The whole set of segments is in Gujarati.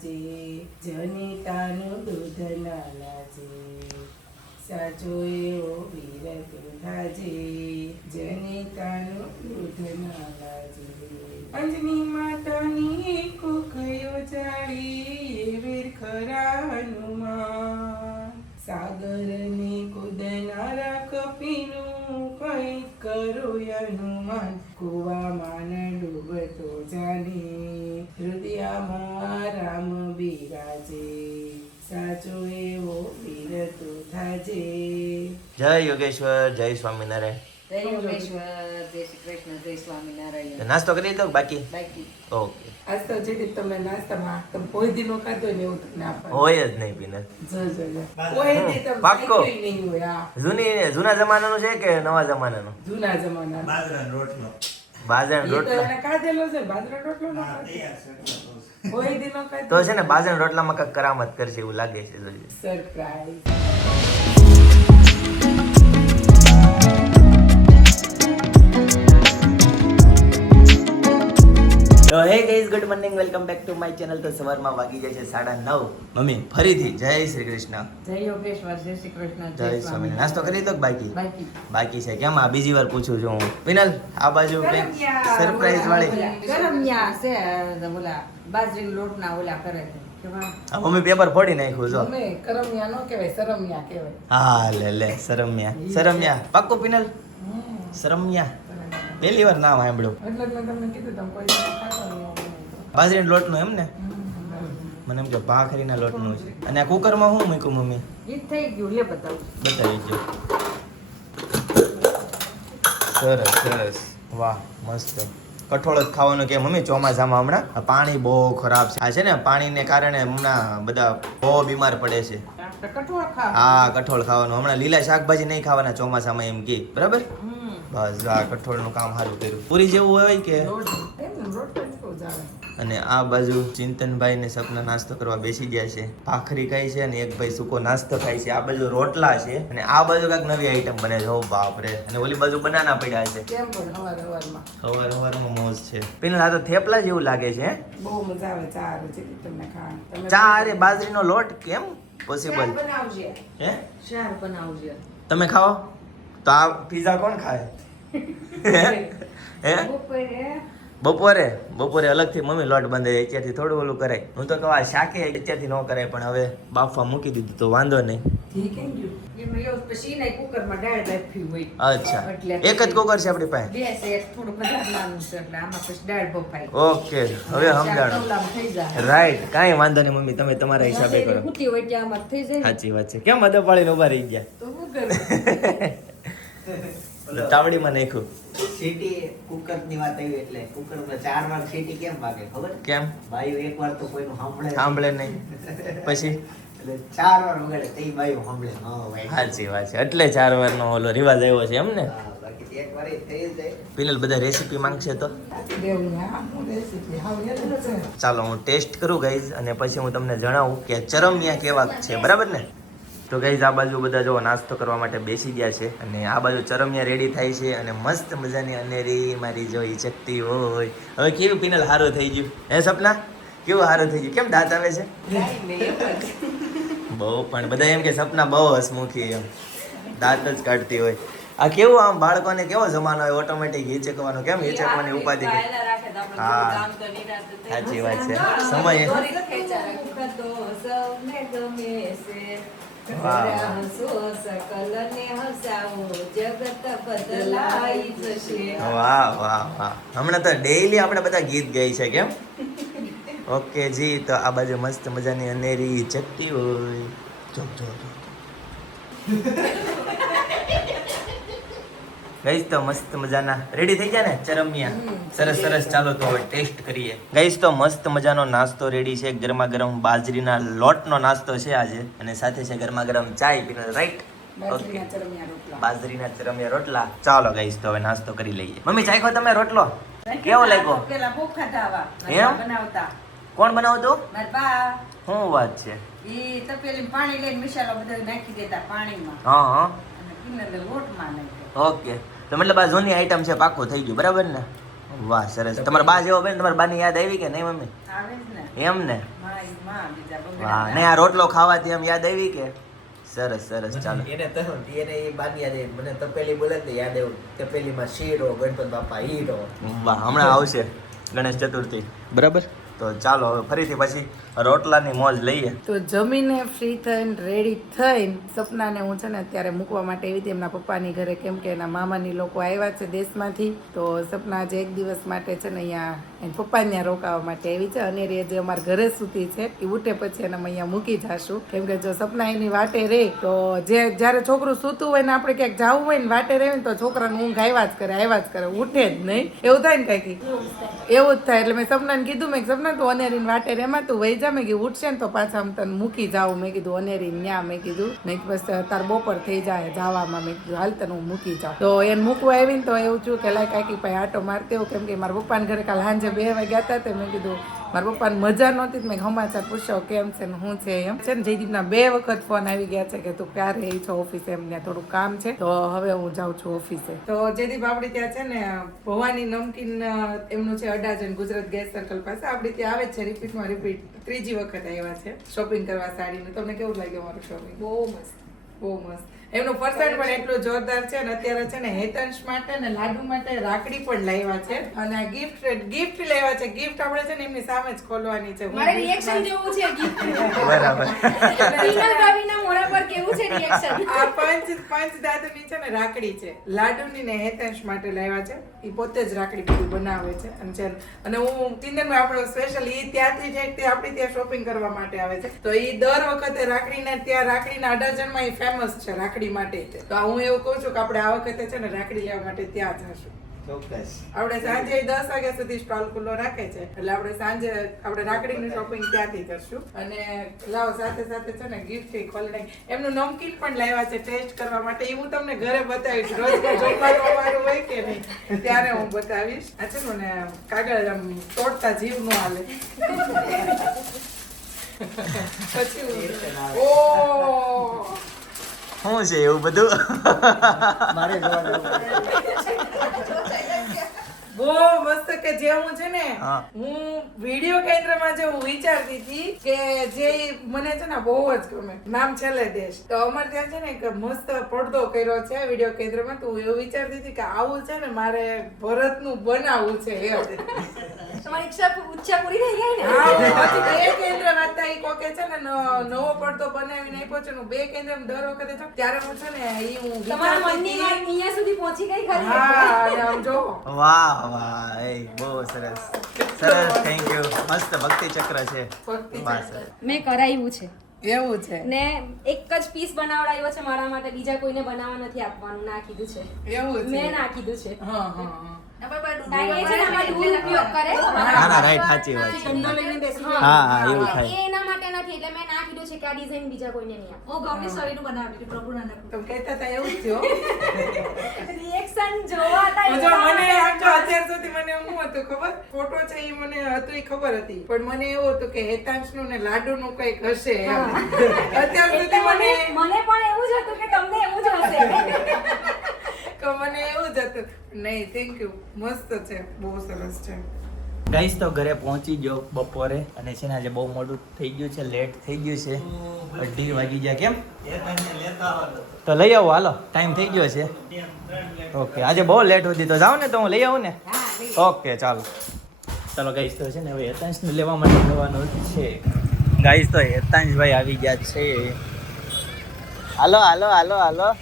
લાજે, જનિતાનું દૂધ ન લાજે, સાચો એવો વીર તું થાજે, જનિતાનું દૂધ ન લાજે. અંજની માતાની કુકયો જાળી એ વીર ખરા હનુમાન, સાગરને કુદનારા કપીનું કઈ કરો હનુમાન, કુવામાં ન ડૂબતો જાને, હૃદયમાં રામ બિરાજે, સાચો એવો વીર તું થાજે. જય યોગેશ્વર, જય સ્વામિનારાયણ. જય યોગેશ્વર, જય શ્રી કૃષ્ણ, જય સ્વામિનારાયણ. નાસ્તો કરી લીધો બાકી? બાકી ઓકે. આજ તો જે તમે નાસ્તામાં તમે કોઈ દીનો ખાધો ને એવું તમને આપે હોય જ નહીં પીને. કોઈ દી તમે પાક્કો. ખાધું નહીં હોય. હા, જૂના જમાનાનું છે કે નવા જમાનાનું? જૂના જમાના બાજરાનો રોટલો. બાજરાનો રોટલો એને ખાધેલો છે બાજરા રોટલો નો હા, ખાધો. તૈયાર છે. કોઈ દીનો ખાધો તો છે ને બાજરાના રોટલામાં કંઈક કરામત કરશે એવું લાગે છે. જોઈએ. સરપ્રાઈઝ. તો hey guys, good morning, welcome back to my channel. તો સવારમાં વાગી જાય છે 9:30. મમ્મી ફરીથી જય શ્રી કૃષ્ણ, જય યોગેશ્વર, જય શ્રી કૃષ્ણ, જય સ્વામિનારાયણ. નાસ્તો કરી લીધો કે બાકી? બાકી બાકી છે. કેમ આ બીજી વાર પૂછું છું હું? પિનલ આ બાજુ કંઈક સરપ્રાઈઝ વાળી. ગરમિયા છે ઓલા બાજરીના લોટના ઓલા કરે છે કેવા આ મમ્મી પેપર ફોડી નાખ્યું જો. અમે કરમિયા નો કહેવાય સરમિયા કહેવાય. હા લે સરમ્યા સરમ્યા પાક્કો પિનલ સરમ્યા પહેલી વાર નામ સાંભળ્યું. એટલે જ મેં તમને કીધું તમે કોઈ દીનો ખાધો નહીં એવું નહીં. બાજરીના લોટનું એમ ને? મને એમ કે ભાખરીના લોટનું છે. અને આ કુકરમાં શું મૂક્યું મમ્મી? ઈ થઈ ગયું લે બતાવું. બતાવી દો. સરસ સરસ, વાહ મસ્ત. કઠોળ જ ખાવાનું કે મમ્મી ચોમાસામાં હમણાં આ પાણી બહુ ખરાબ છે. આ છે ને પાણીને કારણે હમણાં બધા બહુ બીમાર પડે છે. કઠોળ ખા. હા કઠોળ ખાવાનું. હમણાં લીલા શાકભાજી નહીં ખાવાના ચોમાસામાં એમ કે બરાબર. બસ આ કઠોળનું કામ સારું કર્યું. પૂરી જેવું હોય કે રોટ એમ ને રોટલો જ બહુ જ આવે. અને આ બાજુ ચિંતનભાઈ ને સપના નાસ્તો કરવા બેસી ગયા છે. ભાખરી ખાય છે અને એક ભાઈ સૂકો નાસ્તો ખાય છે. આ બાજુ રોટલા છે અને આ બાજુ કાંઈક નવી આઈટમ બને છે. ઓ બાપ રે. અને ઓલી બાજુ બનાના પડ્યા છે. કેમ પણ સવારમાં સવારમાં મોજ છે. પેલા આ તો થેપલા જેવું લાગે છે હે? બહુ મજા આવે ચા જેટલી તમને ખાવાની. તમે ચા અરે બાજરીનો લોટ કેમ પોસિબલ શાક બનાવજે. હે? શાર બનાવજે. તમે ખાઓ તો આ પીઝા કોણ ખાય? હે? બપોરે અલગથી મમ્મી લોટ બાંધે અત્યારથી થોડું ઓલું કરાય. હું તો કહું આ શાકે અત્યારથી ન કરાય પણ હવે બાફવા મૂકી દીધું તો વાંધો નહીં. ઘી કેમ ગયું? એમાં એવું પછી નહીં કુકરમાં દાળ બાફી હોય. અચ્છા એટલે એક જ કુકર છે આપણી પાસે? બે છે એક થોડું વધારે નાનું છે એટલે આમાં પછી દાળ બફાય. ઓકે હવે સમજાણું. તવલામાં થઈ જાય. રાઈટ, કાંઈ વાંધો નહીં મમ્મી, તમે તમારા હિસાબે કરો. ખૂટી હોય ત્યાં આમાં થઈ જાય ને. સાચી વાત છે. કેમ અદબ પાડીને ઉભા રહી ગયા? તો શું કરું? તાવડીમાં નાખ્યું. સીટી કુકર ની વાત આવી એટલે કુકર માં 4 વાર સીટી કેમ વાગે ખબર? કેમ? બાયું એક વાર તો કોઈનું સાંભળે સાંભળે નહીં પછી? એટલે 4 વાર વગાડે તઈ બાયું સાંભળે. હા ભાઈ. સાચી વાત છે. એટલે 4 વારનો ઓલો રિવાજ આવ્યો છે એમ ને? હા, બાકી એક વાર એ થઈ જાય. પિનલ બધા રેસીપી માંગશે તો દેવની હા હું રેસીપી હાવ યાદ છે. ચાલો હું ટેસ્ટ કરું ગાઈઝ અને પછી હું તમને જણાવું કે ચરમિયા કેવા છે. બરાબર ને? તો ગાઈઝ આ બાજુ બધા જો નાસ્તો કરવા માટે બેસી ગયા છે અને આ બાજુ ચરમિયા રેડી થાય છે અને મસ્ત મજાની અનેરી મારી જો ઈચકતી હોય. હવે કેવું પિનલ સારું થઈ ગયું હે સપના? કેવું સારું થઈ ગયું? કેમ દાંત આવે છે? બહુ પણ બધા એમ કે સપના બહુ હસમુખી એમ દાંત જ કાઢતી હોય. આ કેવું આમ બાળકોને કેવો જમાનો હોય ઓટોમેટિક હિચકવાનો. કેમ હિચકવાની ઉપાધિ કે? હા સાચી વાત છે. સમય વાહ. વાહ વાહ વાહ. હમણાં તો ડેઈલી આપણે બધા ગીત ગાઈ છે કેમ? ઓકે જી. તો આ બાજુ મસ્ત મજાની અનેરી ચકતી હોય. જો જો જો ગાઈસ તો મસ્ત મજાના રેડી થઈ ગયા ને ચરમિયા? સરસ સરસ. ચાલો તો હવે ટેસ્ટ કરીએ. ગાઈસ તો મસ્ત મજાનો નાસ્તો રેડી છે. ગરમા ગરમ બાજરીના લોટનો નાસ્તો છે આજે અને સાથે છે ગરમા ગરમ ચાય પીને. રાઈટ? બાજરીના ચરમિયા રોટલા. બાજરીના ચરમિયા રોટલા. ચાલો ગાઈસ તો હવે નાસ્તો કરી લઈએ. મમ્મી ચાખ્યો તમે રોટલો? કેવો લાગ્યો? પેલા બહુ ખાધા આવા. એમ? બનાવતા કોણ બનાવતું? મારા બા. શું વાત છે? ઈ તપેલી પાણી લઈને મસાલો બધો નાખી દેતા પાણીમાં હા હા અને કિનલે લોટમાં નાખ્યો. ઓકે. તો મતલબ આ જૂની આઈટમ છે. પાક્કું થઈ ગયું બરાબર ને? વાહ સરસ. તમારા બા જેવો બેન, તમારા બાની યાદ આવી કે નહીં મમ્મી? આવે જ ને એમ ને? માં બીજા વાહ. ને આ રોટલો ખાવાથી એમ યાદ આવી કે? સરસ સરસ. ચાલો. એને તો એને એ બાની યાદ આવી. મને તપેલી બોલે ને યાદ આવ્યું. તપેલીમાં શીરો, ગણપત બાપા હીરો. વાહ. હમણાં આવશે ગણેશ ચતુર્થી, બરાબર? તો ચાલો હવે ફરીથી પછી રોટલાની મોજ લઈએ. તો જમીને ફ્રી થઈને રેડી થઈને સપનાને હું છે ને અત્યારે મૂકવા માટે આવી હતી એમના પપ્પાની ઘરે, કેમ કે એના મામાની લોકો આવ્યા છે દેશમાંથી. તો સપના આજે એક દિવસ માટે છે ને અહીંયા એના પપ્પા ત્યાં રોકાવા માટે આવી છે. અનેરી જે અમારા ઘરે સૂતી છે એ ઉઠે પછી એને અમે અહીંયા મૂકી જાશું, કેમ કે જો સપના એની વાટે રહે તો જ્યારે છોકરું સૂતું હોય ને આપણે ક્યાંક જવું હોય ને વાટે રહે ને તો છોકરાને ઊંઘ આવ્યા જ કરે, ઉઠે જ નહીં. એવું થાય ને કાંઈક એવું જ થાય. એટલે મેં સપનાને કીધું, મેં સપના તું અનેરીને વાટે રેમાં તું વહી જા. મેં કીધું ઉઠશે ને તો પાછા આમ તને મૂકી જાઉં. મેં કીધું અનેરી ન્યા. મેં કીધું નહીં બસ તાર બપોર થઈ જાય જવામાં. મેં કીધું હાલ તને હું મૂકી જાઉં. તો એને મૂકવા આવીને તો એવું છું કે લાય કાકી ભાઈ આટો મારતે હો, કેમ કે મારા પપ્પાને ઘરે કાલ સાંજે 2 વાગ્યા હતા. તો મેં કીધું મારા પપ્પાને મજા નહોતી. મેં સમાચાર પૂછ્યો કેમ છે ને શું છે એમ છે ને. જયદીપના 2 વખત ફોન આવી ગયા છે કે તું ક્યારે આવી છો ઓફિસે, એમ ત્યાં થોડું કામ છે તો હવે હું જાઉં છું ઓફિસે. તો જયદીપ આપણે ત્યાં છે ને ભવાની નમકીન એમનું છે અડાજણ ગુજરાત ગેસ સર્કલ પાસે આપણે ત્યાં આવે છે રિપીટ 3જી વખત આવ્યા છે શોપિંગ કરવા સાડીનું. તમને કેવું લાગ્યું મારું શોપિંગ? બહુ મસ્ત. એમનું ફરસાણ પણ એટલું જોરદાર છે અને અત્યારે છે ને હેતંશ માટે ને લાડુ માટે રાખડી પણ લાવ્યા છે અને ગિફ્ટ લાવ્યા છે. ગિફ્ટ આપણે છે ને એમની સામે જ ખોલવાની છે. મારે રિએક્શન જોવું છે ગિફ્ટ. બરાબર. પીનલ ભાભીના મોઢા પર કેવું છે રિએક્શન? આ પાંચ દાદુની છે ને રાખડી છે, લાડુની ને હેતંશ માટે લાવ્યા છે. એ પોતે જ રાખડી બધું બનાવે છે અને હું ચિંતનમાં આપણો સ્પેશિયલ ઈ ત્યાંથી છે તે આપણી ત્યાં શોપિંગ કરવા માટે આવે છે. તો ઈ દર વખતે રાખડીના અડાજણમાં ઈ ફેમસ છે રાખડી માટે. તો હું એવું કહું છું કે આપણે આ વખતે છે ને રાખડી લેવા માટે ત્યાં જશું. ચોક્કસ. આપણે સાંજે 10 વાગ્યા સુધી સ્ટોલ ખુલ્લો રાખે છે એટલે આપણે સાંજે આપણે રાખડીની શોપિંગ ત્યાંથી કરશું. અને લાવો સાથે સાથે છે ને ગિફ્ટ ખોલી નાખી. એમનું નમકીન પણ લાવ્યા છે ટેસ્ટ કરવા માટે. એ હું તમને ઘરે બતાવીશ. રોજ જમવાનું અમારું હોય કે નહીં ત્યારે હું બતાવીશ. આ છે ને મને કાગળ આમ તોડતા જીવ નો હાલે. પછી ઓ શું છે એવું બધું? મારે જોવાનું. બહુ મસ્ત કે જે હું છે ને હું વિડિયો કેન્દ્રમાં જે હું વિચારતી હતી કે જે મને છે ને બહુ જ ગમે નામ છેલ્લે દેશ. તો અમારે ત્યાં છે ને એક મસ્ત પડદો કર્યો છે વિડિયો કેન્દ્રમાં. તો હું એવું વિચારતી હતી કે આવું છે ને મારે ભરતનું બનાવવું છે. તમારી ઈચ્છા પૂરી થઈ ગઈ ને? હા, હજી 2 કેન્દ્ર વાંચતા ઈ કોકે છે ને નવો પડદો બનાવીને આપ્યો છે. 2 કેન્દ્રમાં દર વખતે જાઉં ત્યારે હું છે ને ઈ હું તમારા મનની વાત અહીંયા સુધી પહોંચી ગઈ ખરી? હા અને આમ જો વાહ વાહ, એ બહુ સરસ. Thank you. મસ્ત ભક્તિ ચક્ર છે. વાહ સર. મેં કરાવ્યું છે એવું છે ને એક જ પીસ બનાવડાવ્યો છે મારા માટે. બીજા કોઈને બનાવવા નથી આપવાનું. ના કીધું છે. એવું છે. મેં ના કીધું છે. હા કારણ કે છે ને આમાં દૂધ ઉપયોગ કરે. ના ના રાઈટ, સાચી વાત છે. હા હા એવું થાય. એ એના માટે નથી એટલે મેં ના કીધું છે કે આ ડિઝાઇન બીજા કોઈને નહીં આપો. હું ગૌરી સોરીનું બનાવી પ્રભુના તમે કહેતા હતા એવું જ થયો. રિએક્શન જોવા હતા જો મને આમ જો અત્યાર સુધી મને શું હતું ખબર, ફોટો છે એ મને હતું એ ખબર હતી પણ મને એવું હતું કે હેતાંશનું ને લાડુનું કંઈક હશે એમ. અત્યાર સુધી મને મને પણ એવું જ હતું કે તમને એવું જ હશે. મને એવું જ હતું. નહીં થેન્ક યુ, મસ્ત છે, બહુ સરસ છે. ગાઈસ તો ઘરે પહોંચી ગયો બપોરે અને છે ને આજે બહુ મોડું થઈ ગયું છે, લેટ થઈ ગયું છે. 2:30 વાગી ગયા. કેમ? તો લઈ આવો, હાલો ટાઈમ થઈ ગયો છે. ઓકે, આજે બહુ લેટ હતી તો જાઓ ને તો હું લઈ આવું ને. ઓકે ચાલો ગાઈસ તો છે ને હવે હેતાંશને લેવા માટે જવાનું છે. ગાઈસ તો હેતાંશભાઈ આવી ગયા છે. હાલો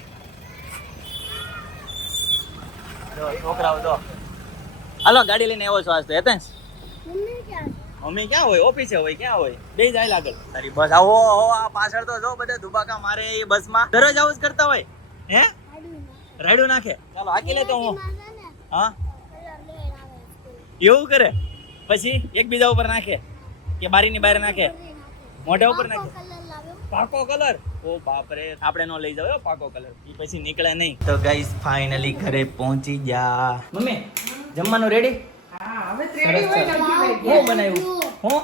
છોકરાઓ તો હાલો ગાડી લઈને આવ્યો છો આજ તો. હેતાંશ મમ્મી ક્યાં હોય? ઓફિસે હોય. ક્યાં હોય? બે જાય આગળ તારી બસ. આવો આ પાછળ તો જો બધા ધુબાકા મારે એ બસમાં. દરરોજ આવું જ કરતા હોય હે? રાયડું નાખે. ચાલો આકી લેતો હું. હા એવું કરે પછી એકબીજા ઉપર નાખે કે બારીની બહાર નાખે? મોઢા ઉપર નાખે. પાકો કલર? ઓ બાપ રે, આપણે નો લઈ જાવ પાકો કલર, ઈ પછી નીકળે નહીં. તો ગાઈસ ફાઇનલી ઘરે પહોંચી ગયા. મમ્મી જમવાનું રેડી? હા હવે રેડી હોય ને હું બનાવ્યું? હું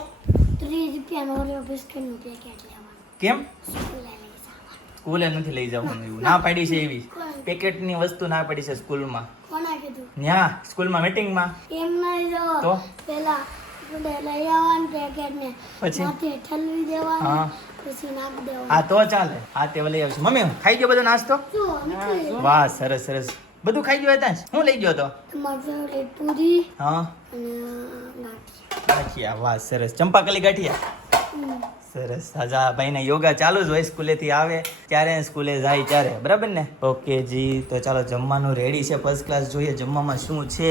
3 રૂપિયાનો ઓરિયો બિસ્કિટનું પેકેટ લેવાનું. કેમ? સ્કૂલે લઈ જવાનું. સ્કૂલે નથી લઈ જવાનું એવું ના પાડી છે? એવી પેકેટની વસ્તુ ના પાડી છે સ્કૂલમાં. કોના કીધું? કીધું ન્યા સ્કૂલમાં મીટિંગમાં એમ નહીં જો તો? પેલા આપણે લઈ આવવાનું પેકેટ ને પછી? માથે ઠલવી દેવાનું હા. પછી નાખી દેવાનું હા તો ચાલે હા તે લઈ આવશું મમ્મી ખાઈ ગયો બધો નાસ્તો જો નીકળી વાહ સરસ સરસ બધું ખાઈ ગયો હતા હું લઈ ગયો તો તમારી ફેવરેટ પૂરી હા અને ગાંઠિયા ગાંઠિયા વાહ સરસ ચંપાકલી ગાંઠિયા સરસ તાજા ભાઈને યોગા ચાલુ જ હોય સ્કૂલેથી આવે ત્યારે સ્કૂલે જાય ત્યારે બરાબર ને ઓકે જી તો ચાલો જમવાનું રેડી છે ફર્સ્ટ ક્લાસ જોઈએ જમવામાં શું છે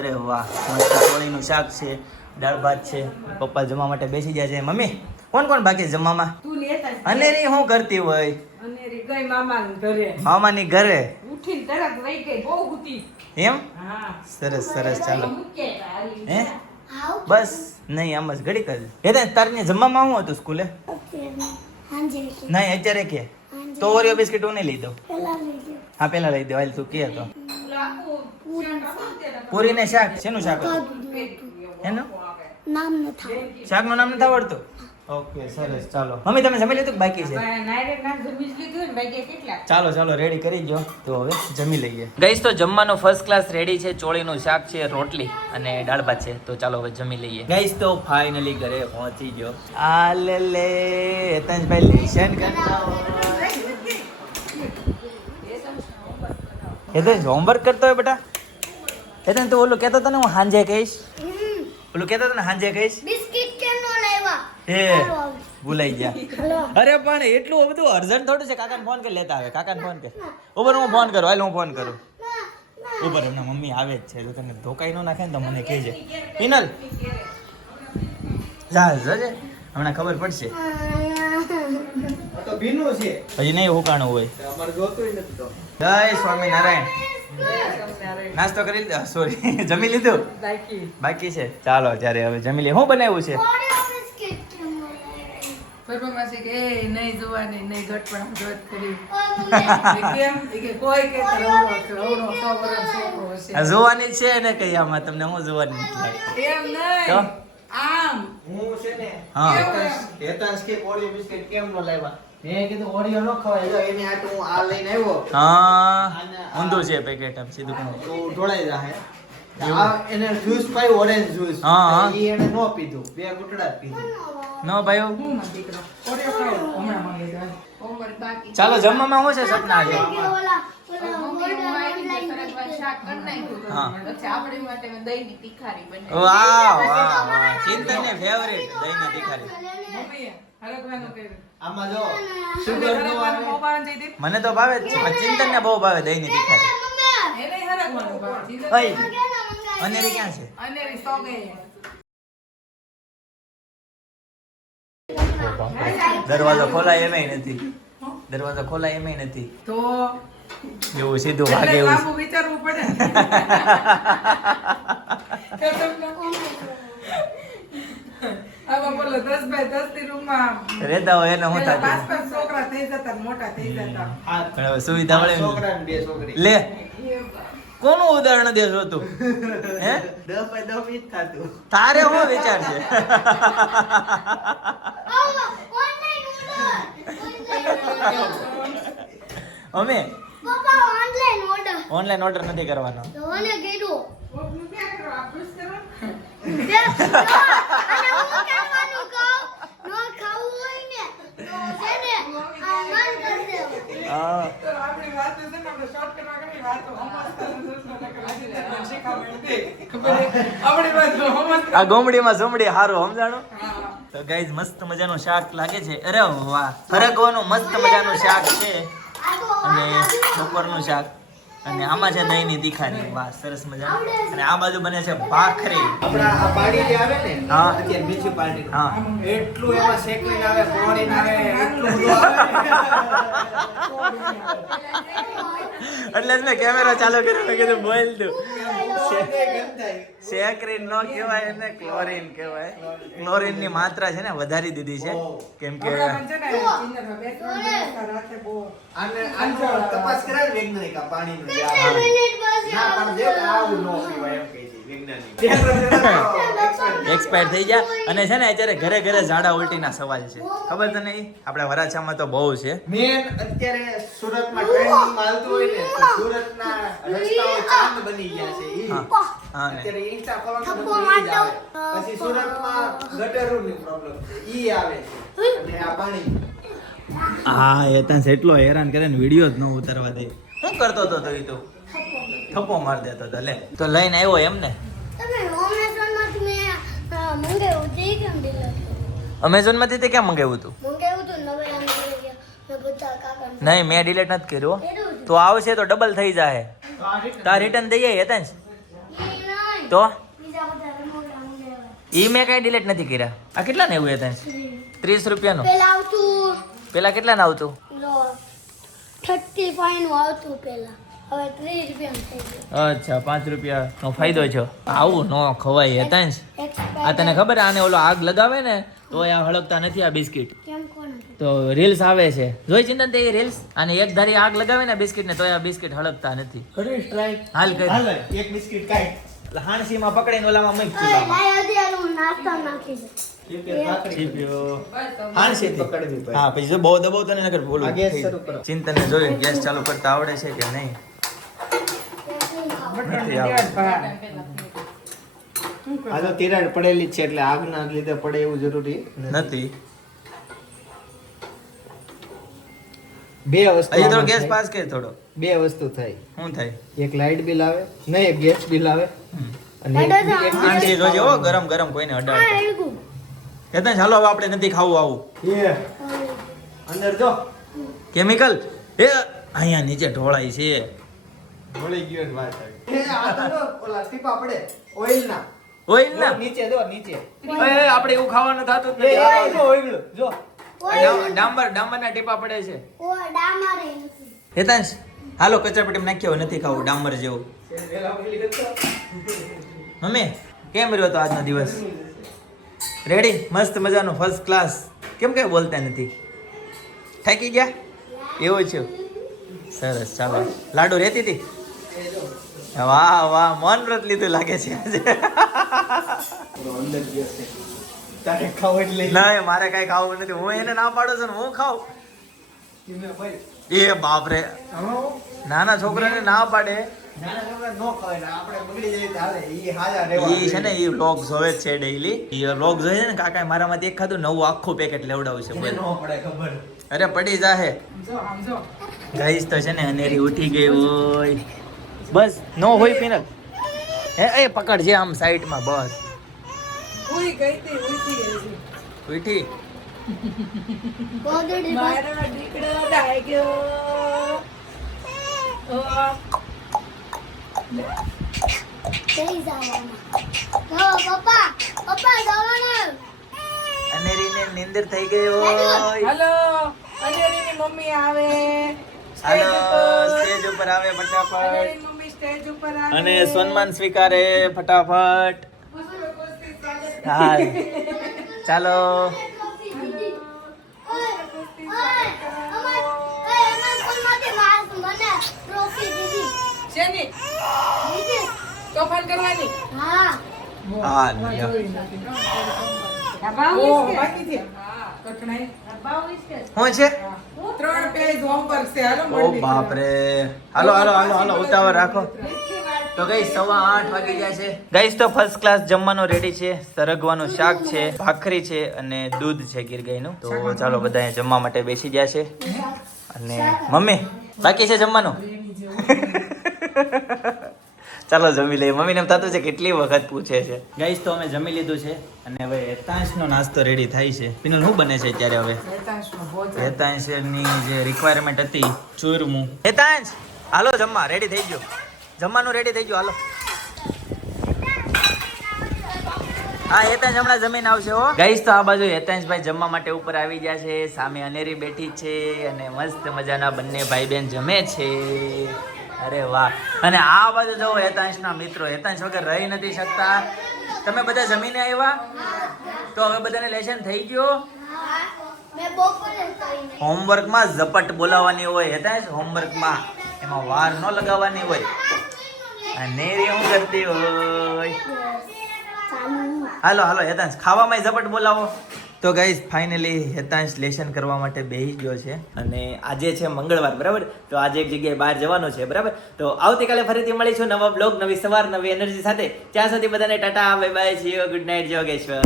અરે વાહ મસ્ત ચોળીનું શાક છે દાળ ભાત છે પપ્પા જમવા માટે બેસી ગયા છે મમ્મી કોણ કોણ બાકી છે જમવામાં તું લેતા અનેરી શું કરતી હોય અને રી ગઈ મામાના ઘરે મામાની ઘરે ઉઠીને તરત વહી ગઈ બહુ ગુતી એમ હા સરસ સરસ ચાલો મૂકે હારી હે આવ બસ નહીં આમ જ ઘડી કરી એ તારને જમવામાં શું હતું સ્કૂલે હાંજે નહીં અત્યારે કે તો ઓરિયો બિસ્કિટ હું નહીં લઈ દઉં પેલા લઈ ગયો હા પેલા લઈ દો હાલ તું કે તો પૂરી પૂરી ને શાક શેનું શાક હતું કાઢી એનું નામ ન થાય શાકનું નામ નથી આવડતું ઓકે સરસ ચાલો મમ્મી તમે જમી લીધું કે બાકી છે નાયરેક ના જમી જ લીધું ને ભાઈ કેટલા ચાલો ચાલો રેડી કરી દો તો હવે જમી લઈએ ગઈસ તો જમવાનું ફર્સ્ટ ક્લાસ રેડી છે ચોળીનું શાક છે રોટલી અને દાળ ભાત છે તો ચાલો હવે જમી લઈએ ગઈસ તો ફાઇનલી ઘરે પહોંચી ગયો આ લે લે હેતનભાઈ લેશન કરતા હેતન હોમવર્ક કરતો હોય બેટા હેતન તું ઓલું કહેતો હતો ને હું હાંજે કહીશ ઓલું કહેતો હતો ને હાંજે કહીશ બિસ્કિટ કેમ નો લાવ્યા એ ભૂલાઈ ગયા અરે પણ એટલું બધું અર્જન્ટ થોડું છે કાકાને ફોન કરી લેતા આવે કાકાને ફોન કર ઉપર હું ફોન કરું હાલ હું ફોન કરું ઉપર એમના મમ્મી આવે જ છે તો તને ધોકાઈ ન નાખે ને તો મને કહેજે હિનલ જા જજે હમણાં ખબર પડશે તો ભીનું છે હજી નહીં હુકાણું હોય અમારે જોતું નથી તો જય સ્વામિનારાયણ નાસ્તો કરી લીધો સોરી જમી લીધું બાકી છે ચાલો ત્યારે હવે જમી લઈએ શું બનાવ્યું છે બિસ્કિટ કેમ નો પપ્પામાં કે એ નહીં જોવાની નહીં ઘટપણ જોત કરી લાવ્યા કેમ એ કે કોઈ કે રવડો 100 વર્ષ છોકરો હશે આ જોવાની જ છે ને કઈ આમાં તમને હું જોવાની નથી લાગતી એમ તો? નહીં આમ હું છે ને હા હેતાંશ કે ઓરિયો બિસ્કિટ કેમ નો લાવ્યા મેં કીધું ઓરિયો નો ખવાય જો એની હાટુ હું આ લઈને આવ્યો હા ઊંધું છે પેકેટ આમ સીધું કહું તો ઢોળાઈ જાહે આ એને જ્યુસ પાયું ઓરેન્જ જ્યુસ હા, હા. ઈ એને નો પીધું બે ગુટડા જ પીધું નો ભાઈ હું માં દીકરો ઓરિયો ખાવ હમણાં માંગે છે હોમવર્ક બાકી ચાલો જમવામાં શું છે સપના આજે ઓલા હા પછી આપણી માટે મેં દહીંની તીખારી બનાવી વાહ વાહ વાહ ચિંતનને ફેવરેટ દહીંની તીખારી મમ્મીએ હરકવાનું કર્યું આમાં જો સુગર સુગર નો આવે મોબાઈલ જઈ દીધી મને તો ભાવે જ છે પણ ચિંતનને બહુ ભાવે દહીંની તીખારી એને હરકવાનું ભાવે ઓય અનેરી ક્યાં છે અને સોગે દરવાજો ખોલાય એમાંય નથી દરવાજો ખોલાય એમાંય નથી તો એવું સીધું વાગે એટલે એવું લાંબુ વિચારવું પડે આમાં બોલો 10 બાય 10 ની રૂમમાં રહેતા હોય એને હું પેલા થતું 5 છોકરા થઈ જતા ને મોટા થઈ જતા પણ હવે સુવિધા મળે ને. છોકરા ને બે છોકરી લે કોનું ઉદાહરણ દેશો તું હે 10 બાય 10 ઈ જ થાતું તારે શું વિચાર છે અમે પપ્પા ઓનલાઈન ઓર્ડર ઓનલાઈન ઓર્ડર નથી કરવાનો મને કીધું કોકનું ક્યાં કરો આ પુશ કરો અને હું કહેવાનું કહું નો ખાવું હોય ને તો છે ને આ બંધ કરી દેવું હા તો આપણી વાતો છે ને આપણે શોર્ટ કરવા કરી વાતો આપણી વાતો આ ગોમડીમાં ઝુમડી હારું સમજાણું તો ગાઈઝ મસ્ત મજાનું શાક લાગે છે અરે વાહ ફરકવાનું મસ્ત મજાનું શાક છે અને બપોરનું શાક અને આમાં છે દહીંની તીખારી વાહ સરસ મજાનું અને આ બાજુ બને છે ભાખરી આપણા આ પાડી જે આવે ને હા. અત્યારે મ્યુનિસિપાલિટી હા એટલું એમાં શેકવીને આવે પોણીને આવે એટલું બધું આવે એટલે જ મેં કેમેરા ચાલુ કર્યો મેં કીધું બોલ તું ગંધાય. સેક્રીન નો કહેવાય એને ક્લોરીન કહેવાય ક્લોરીન ની માત્રા છે ને વધારી દીધી છે કેમ કે હમણાં છે ને ચિંતનમાં 2-3 દિવસ રાતે બહુ આનો તપાસ કરાય વૈજ્ઞાનિક આ પાણીનો જે આવે. મિનિટ બસ ના પણ જે આવું ન પીવાય એમ કહે છે એક્સપાયર થઈ ગયા અને છે ને અત્યારે ઘરે ઘરે ઝાડા ઉલટીના સવાલ છે ખબર તને ઈ? આપણે વરાછામાં તો બહુ છે. મેન અત્યારે સુરતમાં ટ્રેન્ડિંગ હાલતું હોય ને તો સુરતના રસ્તાઓ ચાંદ બની ગયા છે ઈ. હા ને અત્યારે ઇન્સ્ટા ફોલોવર્સ બધું ઈ જ આવે. પછી સુરતમાં ગટરોની પ્રોબ્લેમ છે ઈ આવે છે અને આ પાણી હા એ ત્યાં એટલો હેરાન કરે ને વિડીયો જ ન ઉતારવા દે. શું કરતો હતો તો ઈ તો થપ્પો માર દેતો હતો. લે તો લઈને આવ્યો એમ ને. તમે Amazonમાંથી મેં મંગાવ્યું તે કેમ ડિલીટ કર્યું? Amazon માંથી તે ક્યાં મંગાવ્યું હતું? મંગાવ્યું હતું નવે મંગાવી ગયા મેં બધા કાકાને નહીં મેં ડિલીટ નથી કર્યું. કર્યું તો આવશે તો ડબલ થઈ જાય. તાર રિટર્ન દઈ જાય હતા ઈ નહીં તો બીજા બધા મંગાવ્યા ઈ મેં કઈ ડિલીટ નથી કર્યા. આ કેટલા ને એવું હતા? 30 રૂપિયાનું. પેલા આવતું પેલા કેટલા ને આવતું? લો 35 નું આવતું પેલા હવે 30 રૂપિયાનું થઈ ગયું અચ્છા 5 રૂપિયાનો ફાયદો છે. આવું ન ખવાય હતા જ. Expire આ તને ખબર આને ઓલો આગ લગાવે ને તો આ હળગતા નથી આ બિસ્કિટ. કેમ કોણ તો રીલ્સ આવે છે જોઈ ચિંતન તે રીલ્સ અને એક ધારી આગ લગાવે ને બિસ્કિટ ને તો આ બિસ્કિટ હળગતા નથી. કરીશ ટ્રાય હાલ કર. એક બિસ્કિટ કાઈ હાણસીમાં પકડીને ઓલામાં મૂક ઓય ચૂલામાં. લાય અત્યારે હું નાસ્તા નાખી દઉં હાણસીથી. પકડવી પડે. હા પછી જો બહુ દબાવતો ને નકર બોલું આ ગેસ શરૂ કરો. ચિંતનને જોયું ગેસ ચાલુ કરતા આવડે છે કે નહીં? નથી આવડતું. આ તો તિરાડ પડેલી જ છે એટલે આગના લીધે પડે એવું જરૂરી નથી. બે વસ્તુ હજી તો આમાં ગેસ થાય. પાસ કર થોડો. બે વસ્તુ થાય શું થાય? એક લાઇટ બિલ આવે નહીં એક ગેસ બિલ આવે અને એક આણસી જોજે હો ગરમ ગરમ કોઈને અડાડતો. એળગું કેતા ચાલો હવે આપણે નથી ખાવું આવું એ અંદર જો કેમિકલ એ અહીંયા નીચે ઢોળાય છે. ભળી ગયો ને વાત આવી એ આ તો જો ઓલા ટીપા પડે ઓઇલ ના ઓઇલ ના નીચે જો નીચે એ આપણે એવું ખાવાનું થતું જ એ નથી. જો ઓઇલ જો ડાંબરના ટીપા પડે છે. ઓ ડામારે નથી હેતાંશ હાલો કચરાપટ્ટીમાં નાખ્યો નથી ખાવું ડામર જેવું. મમ્મી કેમ રહ્યો તો આજનો દિવસ? રેડી મસ્ત મજાનું ફર્સ્ટ ક્લાસ. કેમ કઈ બોલતા નથી? થાકી ગયા એવું છે? સરસ ચાલો. લાડુ રહેતી હતી? વાહ વાહ મન વ્રત લીધું લાગે છે આજે. અંદર ગયો છે તારે ખાવ એટલે નહીં મારે કઈ ખાવું નથી. હું એને ના પાડું છું ને હું ખાઉં. એ બાપરે નાના છોકરાને ના પાડે. નાના છોકરા નો ખાય ને આપણે બગડી જાય તો હાલે ઈ હાજા ઈ રહેવા છે ને ઈ વ્લોગ જોવે જ છે ડેઈલી. ઈ વ્લોગ જોવે છે ને કાકા મારામાંથી એક ખાધું નવું આખું પેકેટ લેવડાવશે. એને નો પડે ખબર અરે પડી જાહે. ગાઈસ તો છે ને અનેરી ઉઠી ગઈ હોય. બસ નો હોય પિનલ. એ પકડ જે આમ સાઈડમાં બસ. ઉઈ ગઈ તી ઉઈથી ગઈ છે. ઉઠી. ગોદડી મારો દીકરો ડાય ગયો થઈ જવાના હો પપ્પા જવાના અનેરીને નીંદર થઈ ગઈ હોય. હાલો અંજલિની મમ્મી આવે હાલો સ્ટેજ ઉપર આવે ફટાફટ અંજલિની મમ્મી સ્ટેજ ઉપર આવે અને સન્માન સ્વીકારે ફટાફટ. હા ચાલો. શેની તોફાન કરવાની હા લ્યો. ઓહ, બાકી છે કઠણાઈ શું છે? 3 પેજ હોમવર્ક છે હાલો ઓ મળવી બાપરે. હાલો હાલો હાલો હાલો ઉતાવળ રાખો. તો ગઈ 8:15 વાગી ગયા છે. ગાઈસ તો ફર્સ્ટ ક્લાસ જમવાનું રેડી છે. સરગવાનું શાક છે, ભાખરી છે અને દૂધ છે ગીર ગાયનું. તો ચાલો બધા અહીંયા જમવા માટે બેસી ગયા છે. અને મમ્મી બાકી છે જમવાનું? ચાલો જમી લઈએ. મમ્મીને એમ થતું છે કેટલી વખત પૂછે છે. ગાઈસ તો અમે જમી લીધું છે અને હવે હેતાંશનો નાસ્તો રેડી થાય છે. પિનલ શું બને છે અત્યારે હવે? હેતાંશનો ભોજન હેતાંશની જે રિક્વાયરમેન્ટ હતી ચૂરમું. હેતાંશ હાલો જમવા રેડી થઈ ગયો. જમવાનું રેડી થઈ ગયું હાલો. હા હેતાંશ હમણાં જમીન આવશે હો. ગાઈસ તો આ બાજુ હેતાંશભાઈ જમવા માટે ઉપર આવી ગયા છે. સામે અનેરી બેઠી છે અને મસ્ત મજાના બંને ભાઈ બહેન જમે છે. અરે વાહ. અને આ બાજુ જો હેતાંશના મિત્રો. હેતાંશ વગર રહી નથી શકતા. તમે બધા જમીને આવ્યા? તો હવે બધાને લેશન થઈ ગયો? મેં બપોરે કરીને હોમવર્કમાં ઝપટ બોલાવવાની હોય. હેતાંશ હોમવર્કમાં એમાં વાર ન લગાવવાની હોય. અને રે હું કરતી હોય ચાલુ હાલો હાલો હેતાંશ ખાવામાં ઝપટ બોલાવો. તો ગાઈઝ ફાઇનલી હેતાંશ લેશન કરવા માટે બેસી ગયો છે અને આજે છે મંગળવાર બરાબર. તો આજે એક જગ્યાએ બહાર જવાનું છે બરાબર. તો આવતીકાલે ફરીથી મળીશું નવા બ્લોગ નવી સવાર નવી એનર્જી સાથે. ત્યાં સુધી બધાને tata bye bye see you good night Jogeshwar.